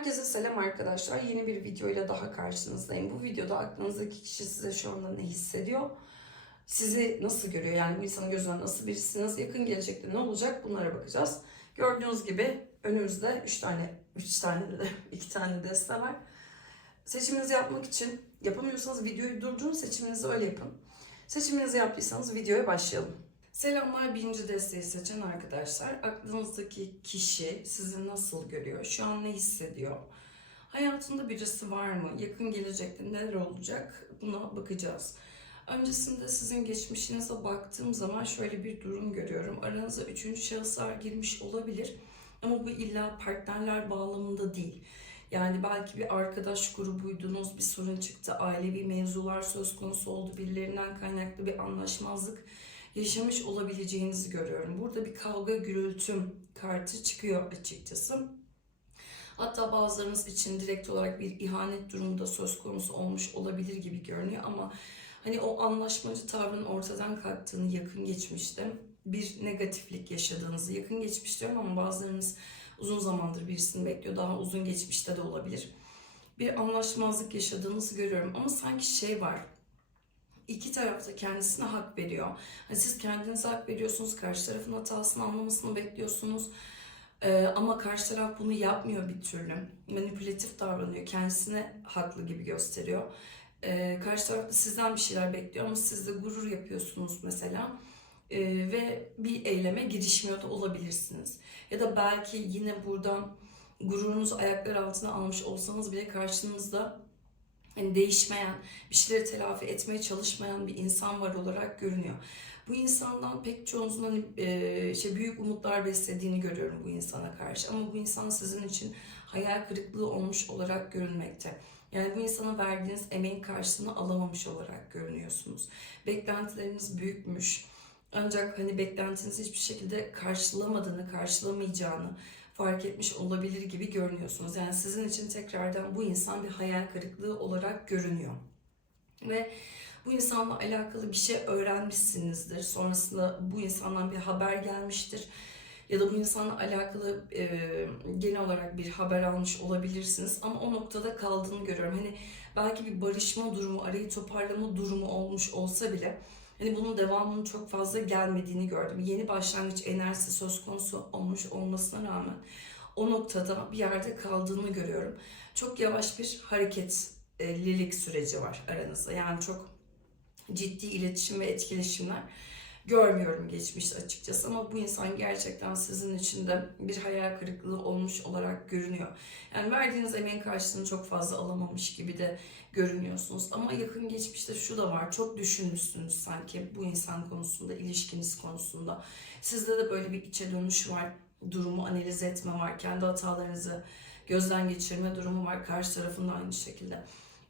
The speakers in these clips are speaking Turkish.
Herkese selam arkadaşlar. Yeni bir videoyla daha karşınızdayım. Bu videoda aklınızdaki kişi size şu anda ne hissediyor? Sizi nasıl görüyor? Yani bu insanın gözüne nasıl birisiniz? Yakın gelecekte ne olacak? Bunlara bakacağız. Gördüğünüz gibi önümüzde 3 tane, 3 tane de 2 tane deste var. Seçiminizi yapmak için yapamıyorsanız videoyu durdurun, seçiminizi öyle yapın. Seçiminizi yaptıysanız videoya başlayalım. Selamlar birinci desteği seçen arkadaşlar. Aklınızdaki kişi sizi nasıl görüyor? Şu an ne hissediyor? Hayatında birisi var mı? Yakın gelecekte neler olacak? Buna bakacağız. Öncesinde sizin geçmişinize baktığım zaman şöyle bir durum görüyorum. Aranıza üçüncü şahıslar girmiş olabilir. Ama bu illa partnerler bağlamında değil. Yani belki bir arkadaş grubuydunuz, bir sorun çıktı, ailevi mevzular söz konusu oldu, birilerinden kaynaklı bir anlaşmazlık yaşamış olabileceğinizi görüyorum. Burada bir kavga gürültüm kartı çıkıyor açıkçası. Hatta bazılarınız için direkt olarak bir ihanet durumu da söz konusu olmuş olabilir gibi görünüyor ama hani o anlaşmacı tavrın ortadan kalktığını yakın geçmişte bir negatiflik yaşadığınızı yakın geçmiş diyorum ama bazılarınız uzun zamandır birisini bekliyor. Daha uzun geçmişte de olabilir. Bir anlaşmazlık yaşadığınızı görüyorum ama sanki şey var iki tarafta kendisine hak veriyor. Hani siz kendinize hak veriyorsunuz, karşı tarafın hatasını anlamasını bekliyorsunuz. Ee, ama karşı taraf bunu yapmıyor bir türlü. Manipülatif davranıyor, kendisine haklı gibi gösteriyor. Ee, karşı taraf da sizden bir şeyler bekliyor ama siz de gurur yapıyorsunuz mesela. Ee, ve bir eyleme girişmiyor da olabilirsiniz. Ya da belki yine buradan gururunuzu ayaklar altına almış olsanız bile karşınızda hani değişmeyen, bir şeyleri telafi etmeye çalışmayan bir insan var olarak görünüyor. Bu insandan pek çoğunuzun hani e, şey büyük umutlar beslediğini görüyorum bu insana karşı. Ama bu insan sizin için hayal kırıklığı olmuş olarak görünmekte. Yani bu insana verdiğiniz emeğin karşılığını alamamış olarak görünüyorsunuz. Beklentileriniz büyükmüş. Ancak hani beklentinizi hiçbir şekilde karşılamadığını, karşılamayacağını, fark etmiş olabilir gibi görünüyorsunuz. Yani sizin için tekrardan bu insan bir hayal kırıklığı olarak görünüyor. Ve bu insanla alakalı bir şey öğrenmişsinizdir. Sonrasında bu insandan bir haber gelmiştir. Ya da bu insanla alakalı e, genel olarak bir haber almış olabilirsiniz. Ama o noktada kaldığını görüyorum. Hani belki bir barışma durumu, arayı toparlama durumu olmuş olsa bile hani bunun devamının çok fazla gelmediğini gördüm. Yeni başlangıç enerjisi söz konusu olmuş olmasına rağmen o noktada bir yerde kaldığını görüyorum. Çok yavaş bir hareketlilik süreci var aranızda. Yani çok ciddi iletişim ve etkileşimler görmüyorum geçmişte açıkçası ama bu insan gerçekten sizin için de bir hayal kırıklığı olmuş olarak görünüyor. Yani verdiğiniz emeğin karşılığını çok fazla alamamış gibi de görünüyorsunuz. Ama yakın geçmişte şu da var. Çok düşünmüşsünüz sanki bu insan konusunda, ilişkiniz konusunda. Sizde de böyle bir içe dönüş var. Durumu analiz etme var. Kendi hatalarınızı gözden geçirme durumu var. Karşı tarafında aynı şekilde.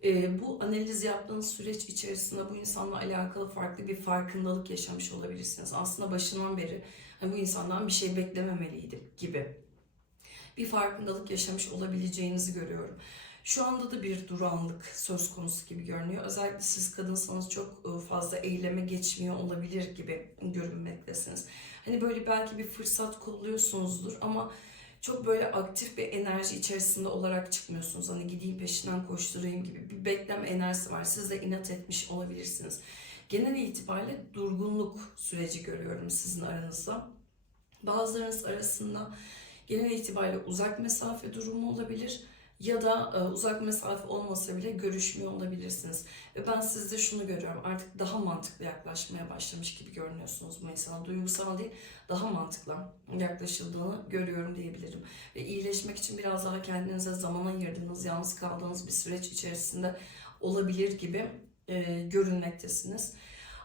E, bu analiz yaptığınız süreç içerisinde bu insanla alakalı farklı bir farkındalık yaşamış olabilirsiniz. Aslında başından beri hani bu insandan bir şey beklememeliydim gibi bir farkındalık yaşamış olabileceğinizi görüyorum. Şu anda da bir duranlık söz konusu gibi görünüyor. Özellikle siz kadınsanız çok e, fazla eyleme geçmiyor olabilir gibi görünmektesiniz. Hani böyle belki bir fırsat kolluyorsunuzdur ama çok böyle aktif bir enerji içerisinde olarak çıkmıyorsunuz. Hani gideyim peşinden koşturayım gibi bir bekleme enerjisi var. Siz de inat etmiş olabilirsiniz. Genel itibariyle durgunluk süreci görüyorum sizin aranızda. Bazılarınız arasında genel itibariyle uzak mesafe durumu olabilir ya da e, uzak mesafe olmasa bile görüşmüyor olabilirsiniz. Ve ben sizde şunu görüyorum artık daha mantıklı yaklaşmaya başlamış gibi görünüyorsunuz bu insana. Duygusal değil daha mantıklı yaklaşıldığını görüyorum diyebilirim. Ve iyileşmek için biraz daha kendinize zaman ayırdığınız, yalnız kaldığınız bir süreç içerisinde olabilir gibi e, görünmektesiniz.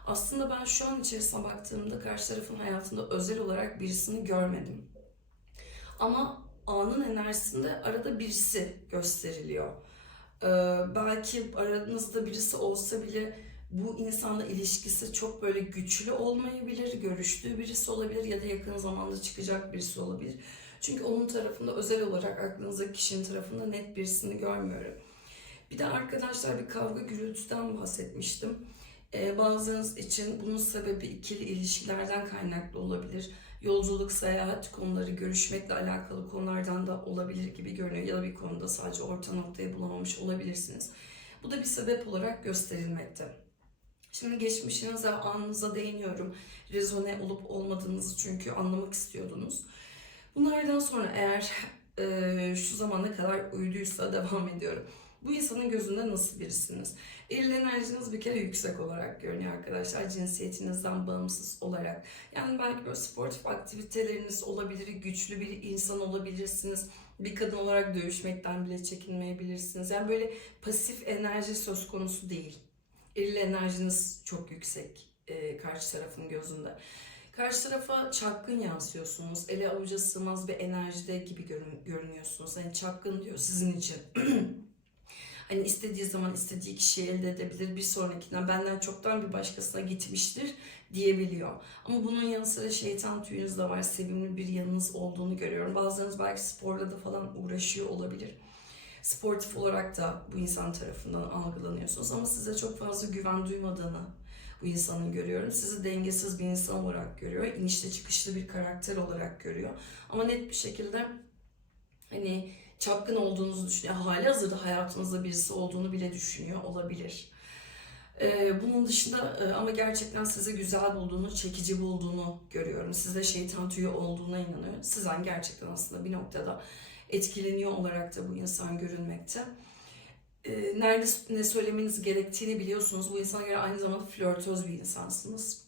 Aslında ben şu an içerisine baktığımda karşı tarafın hayatında özel olarak birisini görmedim. Ama anın enerjisinde arada birisi gösteriliyor. Ee, belki aranızda birisi olsa bile bu insanla ilişkisi çok böyle güçlü olmayabilir, görüştüğü birisi olabilir ya da yakın zamanda çıkacak birisi olabilir. Çünkü onun tarafında özel olarak aklınızdaki kişinin tarafında net birisini görmüyorum. Bir de arkadaşlar bir kavga gürültüden bahsetmiştim. Ee, bazılarınız için bunun sebebi ikili ilişkilerden kaynaklı olabilir yolculuk, seyahat konuları, görüşmekle alakalı konulardan da olabilir gibi görünüyor. Ya da bir konuda sadece orta noktayı bulamamış olabilirsiniz. Bu da bir sebep olarak gösterilmekte. Şimdi geçmişinize, anınıza değiniyorum. Rezone olup olmadığınızı çünkü anlamak istiyordunuz. Bunlardan sonra eğer e, şu zamana kadar uyduysa devam ediyorum. Bu insanın gözünde nasıl birisiniz? Eril enerjiniz bir kere yüksek olarak görünüyor arkadaşlar. Cinsiyetinizden bağımsız olarak. Yani belki böyle sportif aktiviteleriniz olabilir, güçlü bir insan olabilirsiniz. Bir kadın olarak dövüşmekten bile çekinmeyebilirsiniz. Yani böyle pasif enerji söz konusu değil. Eril enerjiniz çok yüksek e, karşı tarafın gözünde. Karşı tarafa çapkın yansıyorsunuz. Ele avuca sığmaz bir enerjide gibi görün, görünüyorsunuz. Hani çapkın diyor sizin için. hani istediği zaman istediği kişiyi elde edebilir. Bir sonrakinden benden çoktan bir başkasına gitmiştir diyebiliyor. Ama bunun yanı sıra şeytan tüyünüz de var. Sevimli bir yanınız olduğunu görüyorum. Bazılarınız belki sporla da falan uğraşıyor olabilir. Sportif olarak da bu insan tarafından algılanıyorsunuz. Ama size çok fazla güven duymadığını, bu insanın görüyorum. Sizi dengesiz bir insan olarak görüyor. İnişte çıkışlı bir karakter olarak görüyor. Ama net bir şekilde hani çapkın olduğunuzu düşünüyor. Hali hazırda hayatınızda birisi olduğunu bile düşünüyor olabilir. Ee, bunun dışında e, ama gerçekten sizi güzel bulduğunu, çekici bulduğunu görüyorum. Sizde şeytan tüyü olduğuna inanıyor. Sizden gerçekten aslında bir noktada etkileniyor olarak da bu insan görünmekte e, nerede ne söylemeniz gerektiğini biliyorsunuz. Bu insana göre aynı zamanda flörtöz bir insansınız.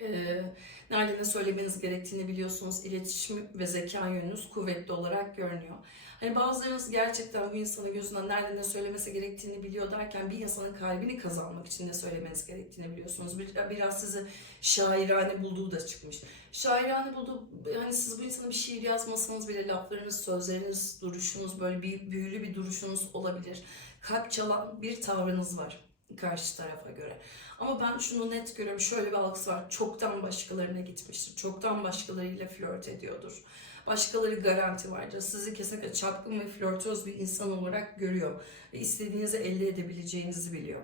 E, nerede ne söylemeniz gerektiğini biliyorsunuz. İletişim ve zeka yönünüz kuvvetli olarak görünüyor. Hani bazılarınız gerçekten bu insanın gözünden nerede ne söylemesi gerektiğini biliyor derken bir insanın kalbini kazanmak için ne söylemeniz gerektiğini biliyorsunuz. Bir, biraz sizi şairane bulduğu da çıkmış. Şairane bulduğu, hani siz bu insana bir şiir yazmasanız bile laflarınız, sözleriniz, duruşunuz böyle bir büyülü bir duruşunuz olabilir. Kalp çalan bir tavrınız var karşı tarafa göre. Ama ben şunu net görüyorum. Şöyle bir algısı var. Çoktan başkalarına gitmiştir. Çoktan başkalarıyla flört ediyordur. Başkaları garanti vardır. Sizi kesinlikle çapkın ve flörtöz bir insan olarak görüyor. Ve istediğinizi elde edebileceğinizi biliyor.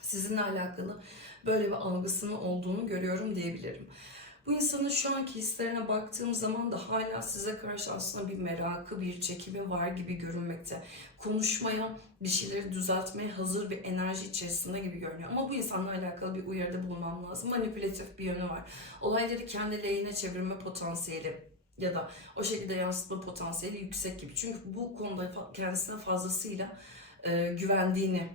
Sizinle alakalı böyle bir algısının olduğunu görüyorum diyebilirim. Bu insanın şu anki hislerine baktığım zaman da hala size karşı aslında bir merakı, bir çekimi var gibi görünmekte. Konuşmaya, bir şeyleri düzeltmeye hazır bir enerji içerisinde gibi görünüyor. Ama bu insanla alakalı bir uyarıda bulunmam lazım. Manipülatif bir yönü var. Olayları kendi lehine çevirme potansiyeli ya da o şekilde yansıtma potansiyeli yüksek gibi. Çünkü bu konuda kendisine fazlasıyla e, güvendiğini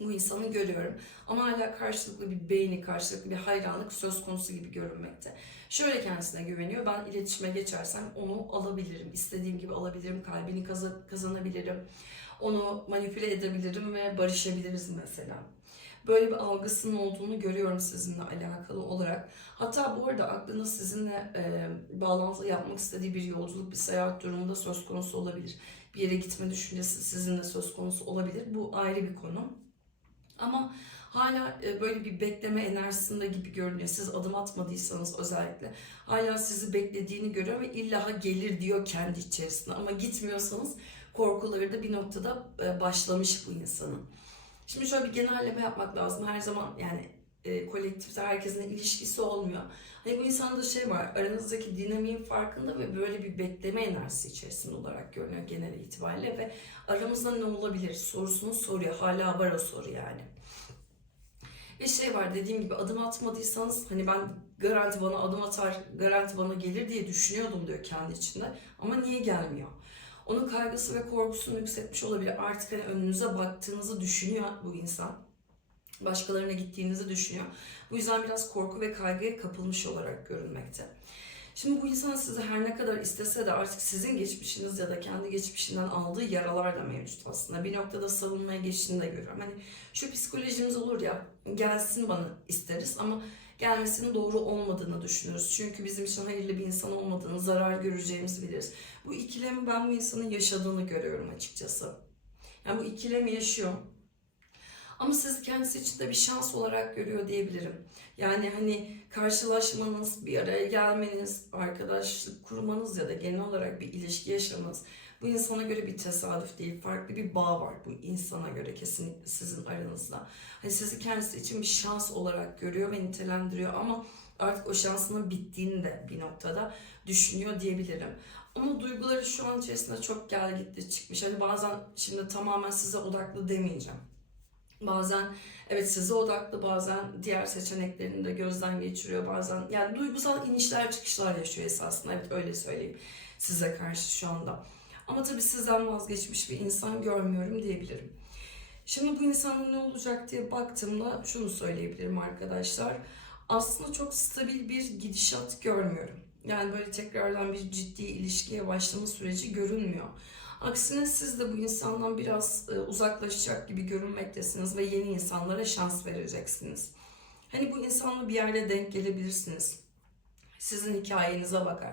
bu insanı görüyorum. Ama hala karşılıklı bir beğeni, karşılıklı bir hayranlık söz konusu gibi görünmekte. Şöyle kendisine güveniyor. Ben iletişime geçersem onu alabilirim. istediğim gibi alabilirim. Kalbini kazanabilirim. Onu manipüle edebilirim ve barışabiliriz mesela. Böyle bir algısının olduğunu görüyorum sizinle alakalı olarak. Hatta bu arada aklında sizinle e, bağlantı yapmak istediği bir yolculuk, bir seyahat durumunda söz konusu olabilir. Bir yere gitme düşüncesi sizinle söz konusu olabilir. Bu ayrı bir konu. Ama hala e, böyle bir bekleme enerjisinde gibi görünüyor. Siz adım atmadıysanız özellikle. Hala sizi beklediğini görüyor ve illa gelir diyor kendi içerisinde. Ama gitmiyorsanız korkuları da bir noktada e, başlamış bu insanın. Şimdi şöyle bir genelleme yapmak lazım. Her zaman yani e, kolektifte herkesin ilişkisi olmuyor. Hani bu insanda şey var, aranızdaki dinamiğin farkında ve böyle bir bekleme enerjisi içerisinde olarak görünüyor genel itibariyle ve aramızda ne olabilir sorusunu soruyor. Hala var o soru yani. Ve şey var dediğim gibi adım atmadıysanız hani ben garanti bana adım atar, garanti bana gelir diye düşünüyordum diyor kendi içinde. Ama niye gelmiyor? Onun kaygısı ve korkusunu yükseltmiş olabilir. Artık hani önünüze baktığınızı düşünüyor bu insan. Başkalarına gittiğinizi düşünüyor. Bu yüzden biraz korku ve kaygıya kapılmış olarak görünmekte. Şimdi bu insan sizi her ne kadar istese de artık sizin geçmişiniz ya da kendi geçmişinden aldığı yaralar da mevcut aslında. Bir noktada savunmaya geçtiğini de görüyorum. Hani şu psikolojimiz olur ya gelsin bana isteriz ama gelmesinin doğru olmadığını düşünürüz. Çünkü bizim için hayırlı bir insan olmadığını, zarar göreceğimizi biliriz. Bu ikilemi ben bu insanın yaşadığını görüyorum açıkçası. Yani bu ikilemi yaşıyor. Ama siz kendisi için de bir şans olarak görüyor diyebilirim. Yani hani karşılaşmanız, bir araya gelmeniz, arkadaşlık kurmanız ya da genel olarak bir ilişki yaşamanız bu insana göre bir tesadüf değil. Farklı bir bağ var bu insana göre kesinlikle sizin aranızda. Hani sizi kendisi için bir şans olarak görüyor ve nitelendiriyor ama artık o şansının bittiğini de bir noktada düşünüyor diyebilirim. Ama duyguları şu an içerisinde çok gel gitti çıkmış. Hani bazen şimdi tamamen size odaklı demeyeceğim. Bazen evet size odaklı bazen diğer seçeneklerini de gözden geçiriyor bazen. Yani duygusal inişler çıkışlar yaşıyor esasında evet öyle söyleyeyim size karşı şu anda. Ama tabii sizden vazgeçmiş bir insan görmüyorum diyebilirim. Şimdi bu insanın ne olacak diye baktığımda şunu söyleyebilirim arkadaşlar. Aslında çok stabil bir gidişat görmüyorum. Yani böyle tekrardan bir ciddi ilişkiye başlama süreci görünmüyor. Aksine siz de bu insandan biraz e, uzaklaşacak gibi görünmektesiniz ve yeni insanlara şans vereceksiniz. Hani bu insanla bir yerde denk gelebilirsiniz. Sizin hikayenize bakar.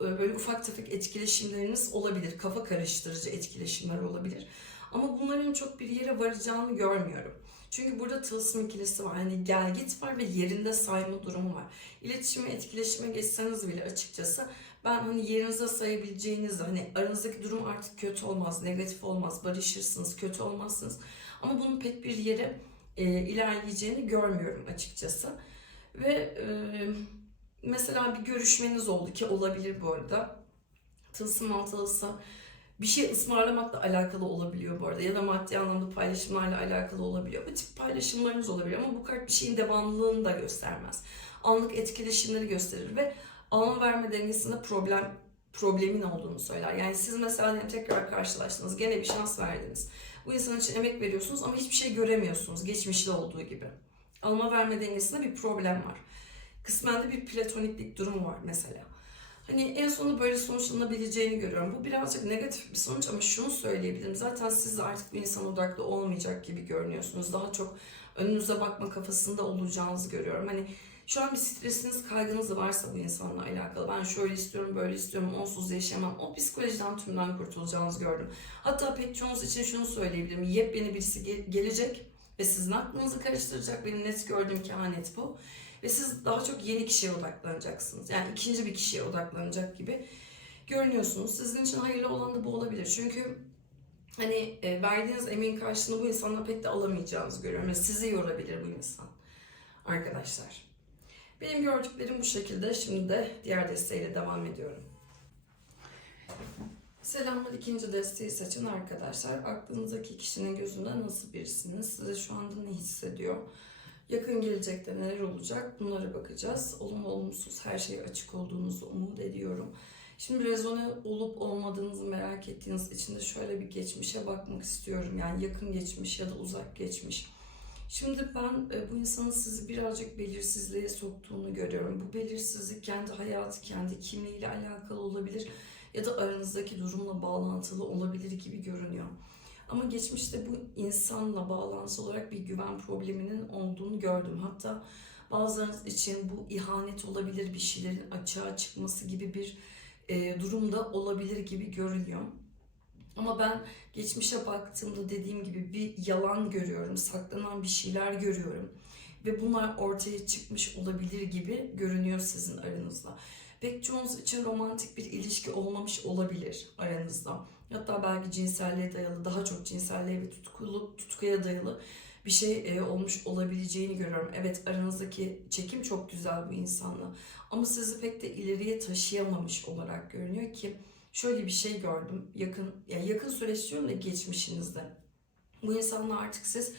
E, Böyle ufak tefek etkileşimleriniz olabilir. Kafa karıştırıcı etkileşimler olabilir. Ama bunların çok bir yere varacağını görmüyorum. Çünkü burada tılsım ikilisi var. Hani gel git var ve yerinde sayma durumu var. İletişime, etkileşime geçseniz bile açıkçası ben hani yerinize sayabileceğiniz hani aranızdaki durum artık kötü olmaz, negatif olmaz, barışırsınız, kötü olmazsınız. Ama bunun pek bir yere e, ilerleyeceğini görmüyorum açıkçası. Ve e, mesela bir görüşmeniz oldu ki olabilir bu arada. Tılsım altılısı bir şey ısmarlamakla alakalı olabiliyor bu arada ya da maddi anlamda paylaşımlarla alakalı olabiliyor. Bu tip paylaşımlarınız olabilir ama bu kart bir şeyin devamlılığını da göstermez. Anlık etkileşimleri gösterir ve alma verme dengesinde problem problemin olduğunu söyler. Yani siz mesela diyelim tekrar karşılaştınız, gene bir şans verdiniz. Bu insan için emek veriyorsunuz ama hiçbir şey göremiyorsunuz geçmişte olduğu gibi. Alma verme dengesinde bir problem var. Kısmen de bir platoniklik durumu var mesela. Hani en sonunda böyle sonuçlanabileceğini görüyorum. Bu birazcık negatif bir sonuç ama şunu söyleyebilirim. Zaten siz de artık bir insan odaklı olmayacak gibi görünüyorsunuz. Daha çok önünüze bakma kafasında olacağınızı görüyorum. Hani şu an bir stresiniz, kaygınız varsa bu insanla alakalı. Ben şöyle istiyorum, böyle istiyorum, onsuz yaşayamam. O psikolojiden tümden kurtulacağınızı gördüm. Hatta pek çoğunuz için şunu söyleyebilirim. Yepyeni birisi ge- gelecek ve sizin aklınızı karıştıracak. Benim net gördüğüm kehanet bu. Ve siz daha çok yeni kişiye odaklanacaksınız. Yani ikinci bir kişiye odaklanacak gibi görünüyorsunuz. Sizin için hayırlı olan da bu olabilir. Çünkü hani e, verdiğiniz emeğin karşılığını bu insanla pek de alamayacağınızı görüyorum. Yani sizi yorabilir bu insan arkadaşlar. Benim gördüklerim bu şekilde. Şimdi de diğer desteğiyle devam ediyorum. Selamlar ikinci desteği seçen arkadaşlar. Aklınızdaki kişinin gözünde nasıl birisiniz? Size şu anda ne hissediyor? Yakın gelecekte neler olacak? Bunlara bakacağız. Olumlu olumsuz her şeye açık olduğunuzu umut ediyorum. Şimdi rezone olup olmadığınızı merak ettiğiniz için de şöyle bir geçmişe bakmak istiyorum. Yani yakın geçmiş ya da uzak geçmiş. Şimdi ben e, bu insanın sizi birazcık belirsizliğe soktuğunu görüyorum. Bu belirsizlik kendi hayatı, kendi kimliğiyle alakalı olabilir ya da aranızdaki durumla bağlantılı olabilir gibi görünüyor. Ama geçmişte bu insanla bağlantısı olarak bir güven probleminin olduğunu gördüm. Hatta bazılarınız için bu ihanet olabilir, bir şeylerin açığa çıkması gibi bir e, durumda olabilir gibi görünüyor. Ama ben geçmişe baktığımda dediğim gibi bir yalan görüyorum, saklanan bir şeyler görüyorum. Ve bunlar ortaya çıkmış olabilir gibi görünüyor sizin aranızda. Pek çoğunuz için romantik bir ilişki olmamış olabilir aranızda. Hatta belki cinselliğe dayalı, daha çok cinselliğe ve tutkulu, tutkuya dayalı bir şey e, olmuş olabileceğini görüyorum. Evet aranızdaki çekim çok güzel bu insanla. Ama sizi pek de ileriye taşıyamamış olarak görünüyor ki şöyle bir şey gördüm. Yakın yani yakın süreç diyorum da geçmişinizde. Bu insanla artık siz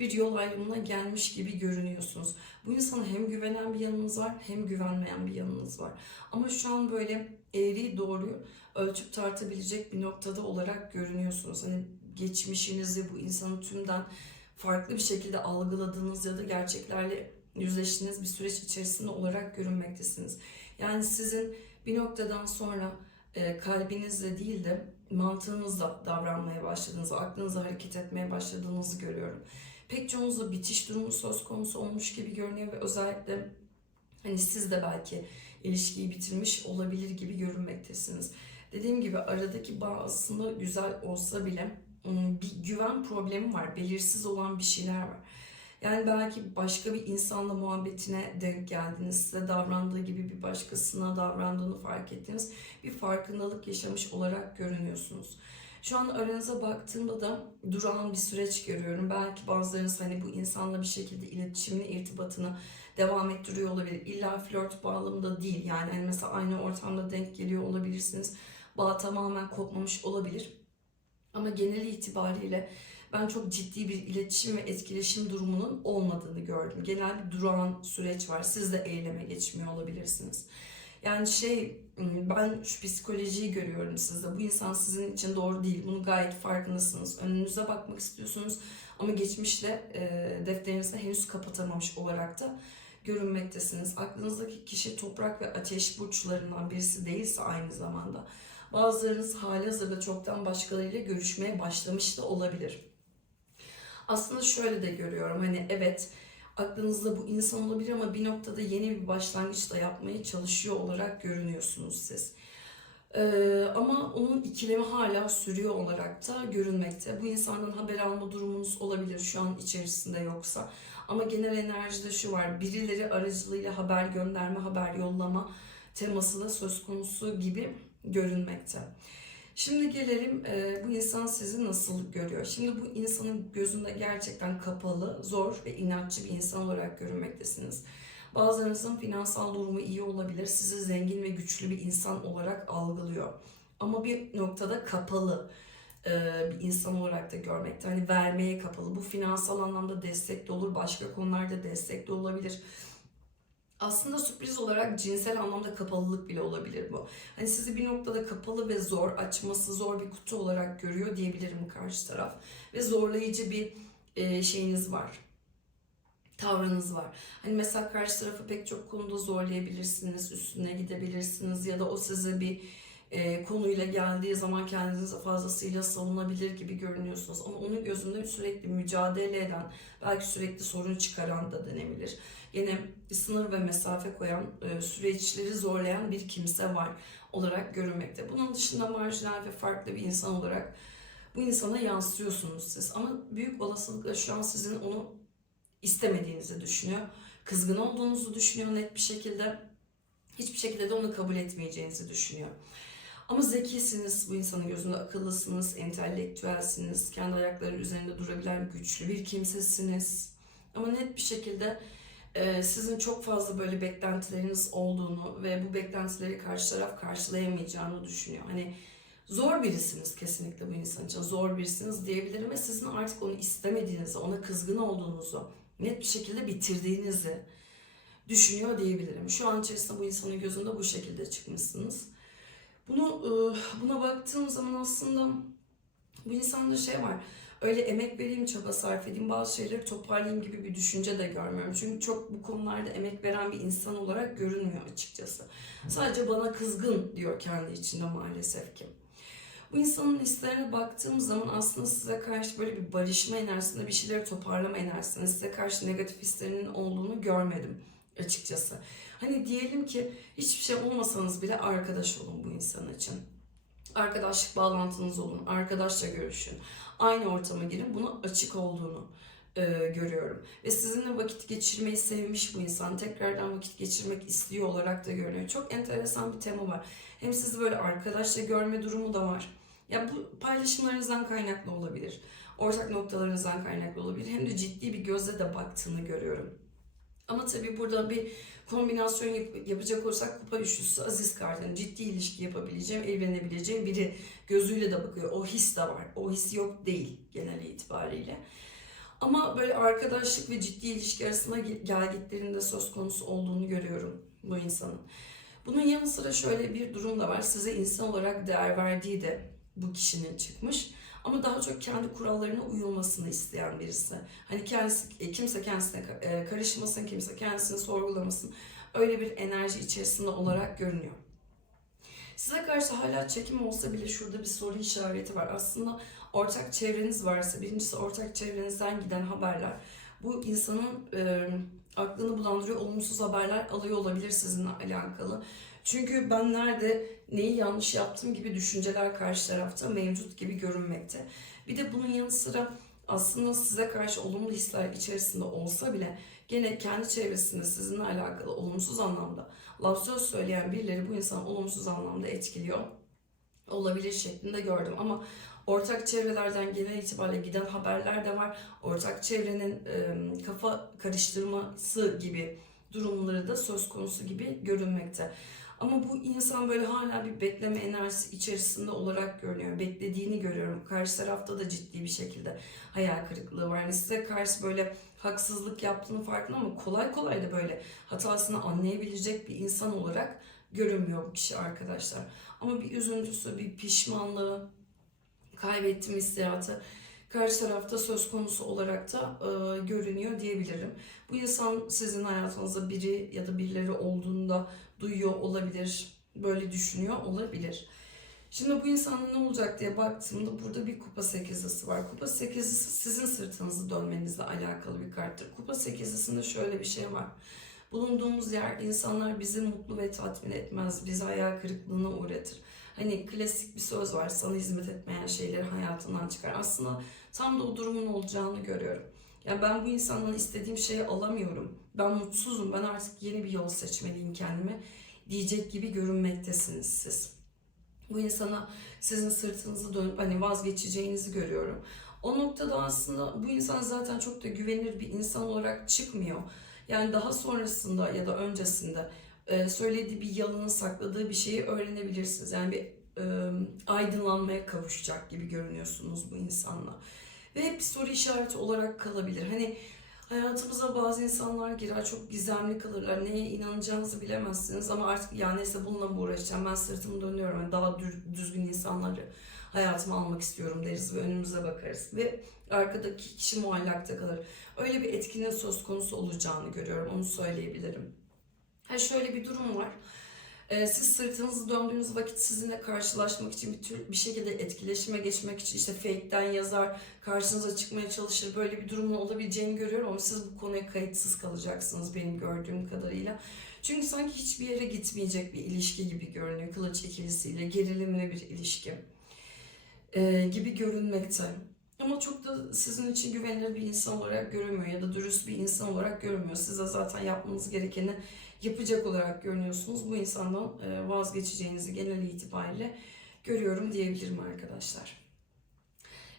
bir yol ayrımına gelmiş gibi görünüyorsunuz. Bu insana hem güvenen bir yanınız var hem güvenmeyen bir yanınız var. Ama şu an böyle eğriyi doğruyu ölçüp tartabilecek bir noktada olarak görünüyorsunuz. Hani geçmişinizi bu insanı tümden farklı bir şekilde algıladığınız ya da gerçeklerle yüzleştiğiniz bir süreç içerisinde olarak görünmektesiniz. Yani sizin bir noktadan sonra e, kalbinizle değil de mantığınızla davranmaya başladığınızı, aklınızla hareket etmeye başladığınızı görüyorum. Pek çoğunuzda bitiş durumu söz konusu olmuş gibi görünüyor ve özellikle hani siz de belki ilişkiyi bitirmiş olabilir gibi görünmektesiniz. Dediğim gibi aradaki bağ aslında güzel olsa bile ım, bir güven problemi var. Belirsiz olan bir şeyler var. Yani belki başka bir insanla muhabbetine denk geldiniz. Size davrandığı gibi bir başkasına davrandığını fark ettiniz. Bir farkındalık yaşamış olarak görünüyorsunuz. Şu an aranıza baktığımda da durağan bir süreç görüyorum. Belki bazılarınız hani bu insanla bir şekilde iletişimini, irtibatını devam ettiriyor olabilir. İlla flört bağlamında değil. Yani hani mesela aynı ortamda denk geliyor olabilirsiniz. Bağ tamamen kopmamış olabilir. Ama genel itibariyle ben çok ciddi bir iletişim ve etkileşim durumunun olmadığını gördüm. Genel bir durağan süreç var. Siz de eyleme geçmiyor olabilirsiniz. Yani şey ben şu psikolojiyi görüyorum sizde. Bu insan sizin için doğru değil. Bunu gayet farkındasınız. Önünüze bakmak istiyorsunuz ama geçmişle e, defterinizi henüz kapatamamış olarak da görünmektesiniz. Aklınızdaki kişi toprak ve ateş burçlarından birisi değilse aynı zamanda bazılarınız hali hazırda çoktan başkalarıyla görüşmeye başlamış da olabilir. Aslında şöyle de görüyorum hani evet aklınızda bu insan olabilir ama bir noktada yeni bir başlangıç da yapmaya çalışıyor olarak görünüyorsunuz siz. Ee, ama onun ikilemi hala sürüyor olarak da görünmekte. Bu insandan haber alma durumunuz olabilir şu an içerisinde yoksa. Ama genel enerjide şu var. Birileri aracılığıyla haber gönderme, haber yollama teması da söz konusu gibi görünmekte. Şimdi gelelim e, bu insan sizi nasıl görüyor? Şimdi bu insanın gözünde gerçekten kapalı, zor ve inatçı bir insan olarak görünmektesiniz. Bazılarınızın finansal durumu iyi olabilir. Sizi zengin ve güçlü bir insan olarak algılıyor. Ama bir noktada kapalı e, bir insan olarak da görmekte. Hani vermeye kapalı. Bu finansal anlamda destek de olur. Başka konularda destek de olabilir. Aslında sürpriz olarak cinsel anlamda kapalılık bile olabilir bu. Hani sizi bir noktada kapalı ve zor, açması zor bir kutu olarak görüyor diyebilirim karşı taraf. Ve zorlayıcı bir e, şeyiniz var. Tavrınız var. Hani mesela karşı tarafı pek çok konuda zorlayabilirsiniz, üstüne gidebilirsiniz ya da o size bir e, konuyla geldiği zaman kendinizi fazlasıyla savunabilir gibi görünüyorsunuz. Ama onun gözünde sürekli mücadele eden, belki sürekli sorun çıkaran da denebilir. Yine sınır ve mesafe koyan, e, süreçleri zorlayan bir kimse var olarak görünmekte. Bunun dışında marjinal ve farklı bir insan olarak bu insana yansıyorsunuz siz. Ama büyük olasılıkla şu an sizin onu istemediğinizi düşünüyor. Kızgın olduğunuzu düşünüyor net bir şekilde. Hiçbir şekilde de onu kabul etmeyeceğinizi düşünüyor. Ama zekisiniz bu insanın gözünde, akıllısınız, entelektüelsiniz, kendi ayakları üzerinde durabilen güçlü bir kimsesiniz. Ama net bir şekilde e, sizin çok fazla böyle beklentileriniz olduğunu ve bu beklentileri karşı taraf karşılayamayacağını düşünüyor. Hani zor birisiniz kesinlikle bu insan için. Zor birisiniz diyebilirim ve sizin artık onu istemediğinizi, ona kızgın olduğunuzu, net bir şekilde bitirdiğinizi düşünüyor diyebilirim. Şu an içerisinde bu insanın gözünde bu şekilde çıkmışsınız. Bunu buna baktığım zaman aslında bu insanda şey var. Öyle emek vereyim, çaba sarf edeyim, bazı şeyleri toparlayayım gibi bir düşünce de görmüyorum. Çünkü çok bu konularda emek veren bir insan olarak görünmüyor açıkçası. Sadece bana kızgın diyor kendi içinde maalesef ki. Bu insanın hislerine baktığım zaman aslında size karşı böyle bir barışma enerjisinde, bir şeyleri toparlama enerjisinde, size karşı negatif hislerinin olduğunu görmedim açıkçası. Hani diyelim ki hiçbir şey olmasanız bile arkadaş olun bu insan için. Arkadaşlık bağlantınız olun, arkadaşla görüşün. Aynı ortama girin. Buna açık olduğunu e, görüyorum. Ve sizinle vakit geçirmeyi sevmiş bu insan. Tekrardan vakit geçirmek istiyor olarak da görünüyor. Çok enteresan bir tema var. Hem sizi böyle arkadaşla görme durumu da var. Ya bu paylaşımlarınızdan kaynaklı olabilir. Ortak noktalarınızdan kaynaklı olabilir. Hem de ciddi bir gözle de baktığını görüyorum. Ama tabii burada bir kombinasyon yap- yapacak olursak kupa üçlüsü aziz kartı. Yani ciddi ilişki yapabileceğim, evlenebileceğim biri gözüyle de bakıyor. O his de var. O his yok değil genel itibariyle. Ama böyle arkadaşlık ve ciddi ilişki arasında gelgitlerinde söz konusu olduğunu görüyorum bu insanın. Bunun yanı sıra şöyle bir durum da var. Size insan olarak değer verdiği de bu kişinin çıkmış. Ama daha çok kendi kurallarına uyulmasını isteyen birisi. Hani kendisi, e, kimse kendisine e, karışmasın, kimse kendisini sorgulamasın. Öyle bir enerji içerisinde olarak görünüyor. Size karşı hala çekim olsa bile şurada bir soru işareti var. Aslında ortak çevreniz varsa, birincisi ortak çevrenizden giden haberler. Bu insanın e, aklını bulandırıyor, olumsuz haberler alıyor olabilir sizinle alakalı. Çünkü ben nerede neyi yanlış yaptım gibi düşünceler karşı tarafta mevcut gibi görünmekte. Bir de bunun yanı sıra aslında size karşı olumlu hisler içerisinde olsa bile gene kendi çevresinde sizinle alakalı olumsuz anlamda laf söz söyleyen birileri bu insanı olumsuz anlamda etkiliyor olabilir şeklinde gördüm. Ama Ortak çevrelerden genel itibariyle giden haberler de var. Ortak çevrenin e, kafa karıştırması gibi durumları da söz konusu gibi görünmekte. Ama bu insan böyle hala bir bekleme enerjisi içerisinde olarak görünüyor. Beklediğini görüyorum. Karşı tarafta da ciddi bir şekilde hayal kırıklığı var. Yani size karşı böyle haksızlık yaptığını farkında ama kolay kolay da böyle hatasını anlayabilecek bir insan olarak görünmüyor bu kişi arkadaşlar. Ama bir üzüntüsü, bir pişmanlığı, kaybettim hissiyatı karşı tarafta söz konusu olarak da e, görünüyor diyebilirim. Bu insan sizin hayatınızda biri ya da birileri olduğunda duyuyor olabilir, böyle düşünüyor olabilir. Şimdi bu insanın ne olacak diye baktığımda burada bir kupa sekizlisi var. Kupa sekizlisi sizin sırtınızı dönmenizle alakalı bir karttır. Kupa sekizlisinde şöyle bir şey var. Bulunduğumuz yer insanlar bizi mutlu ve tatmin etmez. Bizi hayal kırıklığına uğratır. Hani klasik bir söz var. Sana hizmet etmeyen şeyleri hayatından çıkar. Aslında tam da o durumun olacağını görüyorum. Yani ben bu insandan istediğim şeyi alamıyorum. Ben mutsuzum. Ben artık yeni bir yol seçmeliyim kendime diyecek gibi görünmektesiniz siz. Bu insana sizin sırtınızı dönüp hani vazgeçeceğinizi görüyorum. O noktada aslında bu insan zaten çok da güvenilir bir insan olarak çıkmıyor. Yani daha sonrasında ya da öncesinde söylediği bir yalanı sakladığı bir şeyi öğrenebilirsiniz. Yani bir e, aydınlanmaya kavuşacak gibi görünüyorsunuz bu insanla. Ve hep bir soru işareti olarak kalabilir. Hani hayatımıza bazı insanlar girer çok gizemli kalırlar. Neye inanacağınızı bilemezsiniz ama artık ya neyse bununla mı uğraşacağım ben sırtımı dönüyorum. Yani daha düzgün insanları hayatıma almak istiyorum deriz ve önümüze bakarız. Ve arkadaki kişi muallakta kalır. Öyle bir etkinin söz konusu olacağını görüyorum onu söyleyebilirim. Ha şöyle bir durum var. Ee, siz sırtınızı döndüğünüz vakit sizinle karşılaşmak için bir tür bir şekilde etkileşime geçmek için işte fake'den yazar, karşınıza çıkmaya çalışır. Böyle bir durumun olabileceğini görüyorum ama siz bu konuya kayıtsız kalacaksınız benim gördüğüm kadarıyla. Çünkü sanki hiçbir yere gitmeyecek bir ilişki gibi görünüyor. Kılıç ikilisiyle gerilimli bir ilişki ee, gibi görünmekte. Ama çok da sizin için güvenilir bir insan olarak görünmüyor ya da dürüst bir insan olarak görünmüyor. Siz de zaten yapmanız gerekeni yapacak olarak görünüyorsunuz. Bu insandan e, vazgeçeceğinizi genel itibariyle görüyorum diyebilirim arkadaşlar.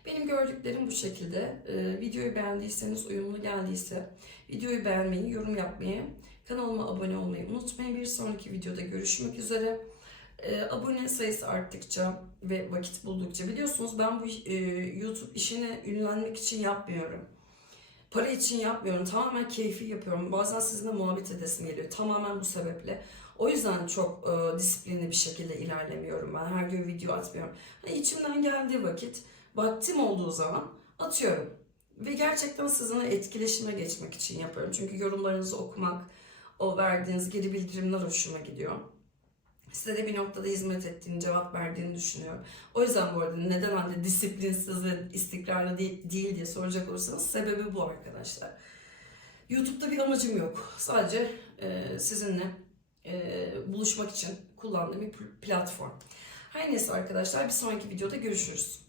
Benim gördüklerim bu şekilde. E, videoyu beğendiyseniz, uyumlu geldiyse videoyu beğenmeyi, yorum yapmayı, kanalıma abone olmayı unutmayın. Bir sonraki videoda görüşmek üzere. E, abone sayısı arttıkça ve vakit buldukça biliyorsunuz ben bu YouTube işini ünlenmek için yapmıyorum. Para için yapmıyorum. Tamamen keyfi yapıyorum. Bazen sizinle muhabbet edesim geliyor. Tamamen bu sebeple. O yüzden çok e, disiplinli bir şekilde ilerlemiyorum ben. Her gün video atmıyorum. Hani içimden geldiği vakit, vaktim olduğu zaman atıyorum. Ve gerçekten sizinle etkileşime geçmek için yapıyorum. Çünkü yorumlarınızı okumak, o verdiğiniz geri bildirimler hoşuma gidiyor. Size de bir noktada hizmet ettiğini, cevap verdiğini düşünüyorum. O yüzden bu arada neden hani disiplinsiz ve istikrarlı değil, değil diye soracak olursanız sebebi bu arkadaşlar. YouTube'da bir amacım yok. Sadece e, sizinle e, buluşmak için kullandığım bir pl- platform. Her neyse arkadaşlar bir sonraki videoda görüşürüz.